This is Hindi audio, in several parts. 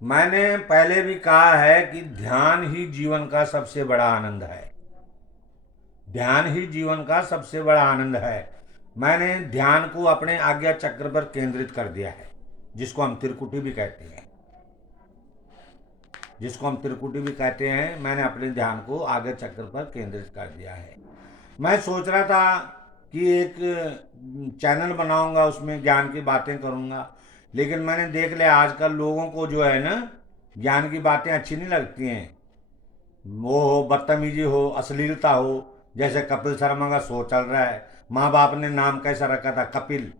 मैंने पहले भी कहा है कि ध्यान ही जीवन का सबसे बड़ा आनंद है। ध्यान ही जीवन का सबसे बड़ा आनंद है। मैंने ध्यान को अपने आज्ञा चक्र पर केंद्रित कर दिया है, जिसको हम त्रिकुटी भी कहते हैं। मैंने अपने ध्यान को आज्ञा चक्र पर केंद्रित कर दिया है। मैं सोच रहा था कि एक चैनल बनाऊंगा, उसमें ज्ञान की बातें करूंगा, लेकिन मैंने देख लिया आजकल लोगों को जो है ना, ज्ञान की बातें अच्छी नहीं लगती हैं। वो हो बदतमीजी हो, अश्लीलता हो, जैसे कपिल शर्मा का शो चल रहा है। माँ बाप ने नाम कैसा रखा था, कपिल।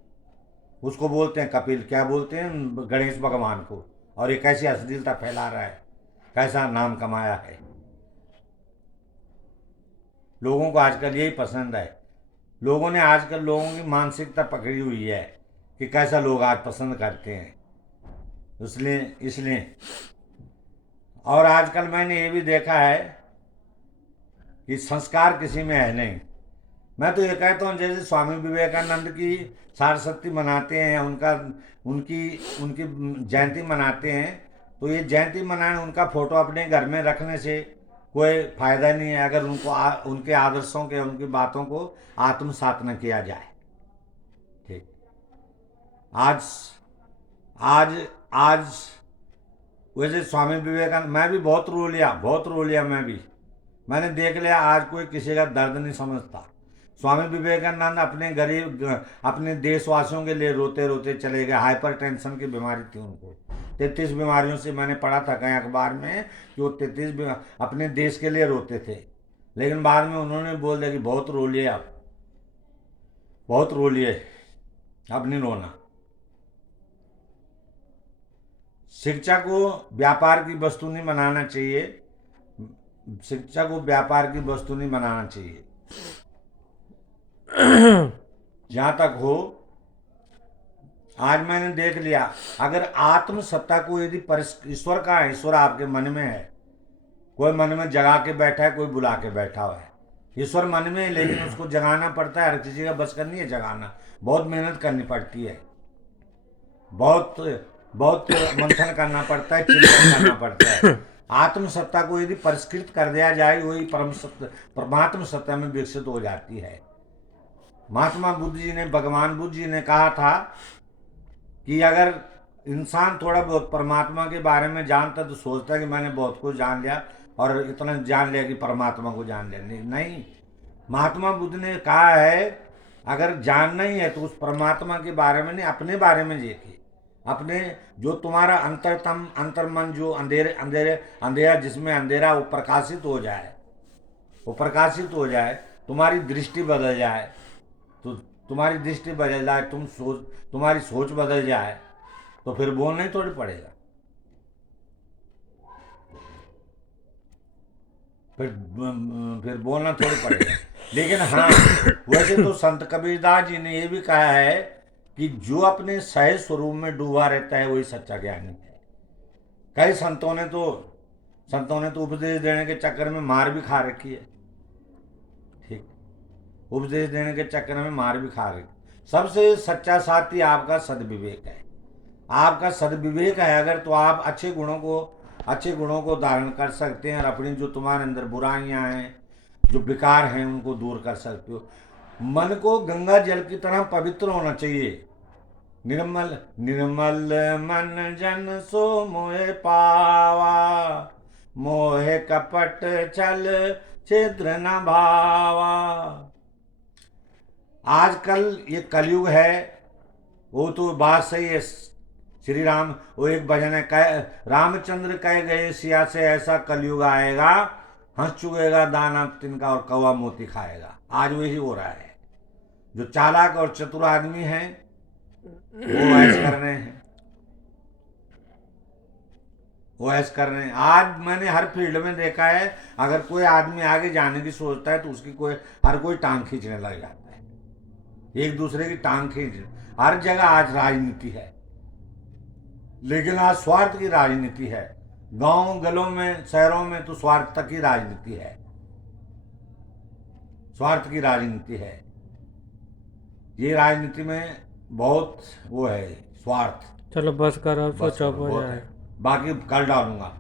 उसको बोलते हैं कपिल, क्या बोलते हैं, गणेश भगवान को। और ये कैसी अश्लीलता फैला रहा है, कैसा नाम कमाया है। लोगों को आजकल यही पसंद है। लोगों ने आजकल लोगों की मानसिकता पकड़ी हुई है कि कैसा लोग आज पसंद करते हैं। इसलिए इसलिए और आजकल मैंने ये भी देखा है कि संस्कार किसी में है नहीं। मैं तो ये कहता हूँ, जैसे स्वामी विवेकानंद की सारस्वती मनाते हैं, उनका उनकी उनकी जयंती मनाते हैं, तो ये जयंती मनाने, उनका फोटो अपने घर में रखने से कोई फायदा नहीं है, अगर उनके आदर्शों के, उनकी बातों को आत्मसात न किया जाए। ठीक। आज आज आज वैसे स्वामी विवेकानंद, मैं भी बहुत रो लिया, मैं भी। मैंने देख लिया आज कोई किसी का दर्द नहीं समझता। स्वामी विवेकानंद अपने गरीब, अपने देशवासियों के लिए रोते रोते चले गए। हाइपर टेंशन की बीमारी थी उनको, 33 बीमारियों से मैंने पढ़ा था कहीं अखबार में कि वो 33 अपने देश के लिए रोते थे। लेकिन बाद में उन्होंने बोल दिया कि बहुत रो लिए, अब बहुत रो लिए, अब नहीं रोना। शिक्षा को व्यापार की वस्तु नहीं बनाना चाहिए। शिक्षा को व्यापार की वस्तु नहीं बनाना चाहिए। जहां तक हो, आज मैंने देख लिया, अगर आत्मसत्ता को यदि ईश्वर का है, ईश्वर आपके मन में है, कोई मन में जगा के बैठा है, कोई बुला के बैठा हुआ है। ईश्वर मन में है, लेकिन उसको जगाना पड़ता है। हर किसी का बस का नहीं है जगाना, बहुत मेहनत करनी पड़ती है, बहुत बहुत मंथन करना पड़ता है, चिंतन करना पड़ता है। आत्मसत्ता को यदि परिष्कृत कर दिया जाए, वही परम सत्य, परमात्म सत्ता में विकसित हो जाती है। महात्मा बुद्ध जी ने, भगवान बुद्ध जी ने कहा था कि अगर इंसान थोड़ा बहुत परमात्मा के बारे में जानता तो सोचता कि मैंने बहुत कुछ जान लिया, और इतना जान लिया कि परमात्मा को जान लिया। नहीं, महात्मा बुद्ध ने कहा है, अगर जानना ही है तो उस परमात्मा के बारे में नहीं, अपने बारे में देखिए। अपने, जो तुम्हारा अंतरतम अंतर्मन, जो अंधेरे अंधेरे अंधेरा, जिसमें अंधेरा, वो प्रकाशित हो जाए, वो प्रकाशित हो जाए, तुम्हारी दृष्टि बदल जाए, तो तुम्हारी दृष्टि बदल जाए, तुम्हारी सोच बदल जाए, तो फिर बोलना ही थोड़ी पड़ेगा। फिर फिर बोलना थोड़ी पड़ेगा। लेकिन हाँ, वैसे तो संत कबीरदास जी ने ये भी कहा है कि जो अपने सहज स्वरूप में डूबा रहता है वही सच्चा ज्ञानी है। कई संतों ने तो उपदेश देने के चक्कर में मार भी खा रखी है। ठीक। उपदेश देने के चक्कर में मार भी खा रखी। सबसे सच्चा साथी आपका सदविवेक है। आपका सदविवेक है अगर, तो आप अच्छे गुणों को धारण कर सकते हैं, और अपनी जो तुम्हारे अंदर बुराइयां हैं, जो विकार हैं, उनको दूर कर सकते हो। मन को गंगा जल की तरह पवित्र होना चाहिए। निर्मल निर्मल मन जन सो मोहे पावा, मोहे कपट छल छिद्र न भावा। आजकल ये कलयुग है, वो तो बात सही है। श्री राम, वो एक भजन है, रामचंद्र कह गए सिया से, ऐसा कलयुग आएगा, हंस चुकेगा दाना तिनका और कौवा मोती खाएगा। आज वही हो रहा है। जो चालाक और चतुर आदमी हैं वो ऐश कर रहे हैं, वो ऐश कर रहे हैं। आज मैंने हर फील्ड में देखा है, अगर कोई आदमी आगे जाने की सोचता है तो उसकी हर कोई टांग खींचने लग जाता है, एक दूसरे की टांग खींच। हर जगह आज राजनीति है, लेकिन आज स्वार्थ की राजनीति है। गांव गलों में, शहरों में तो स्वार्थ तक की राजनीति है, स्वार्थ की राजनीति है। ये राजनीति में बहुत वो है, स्वार्थ। चलो बस कर, अब तो बस चुप करो, हो बहुत जाए। है। बाकी कल डालूंगा।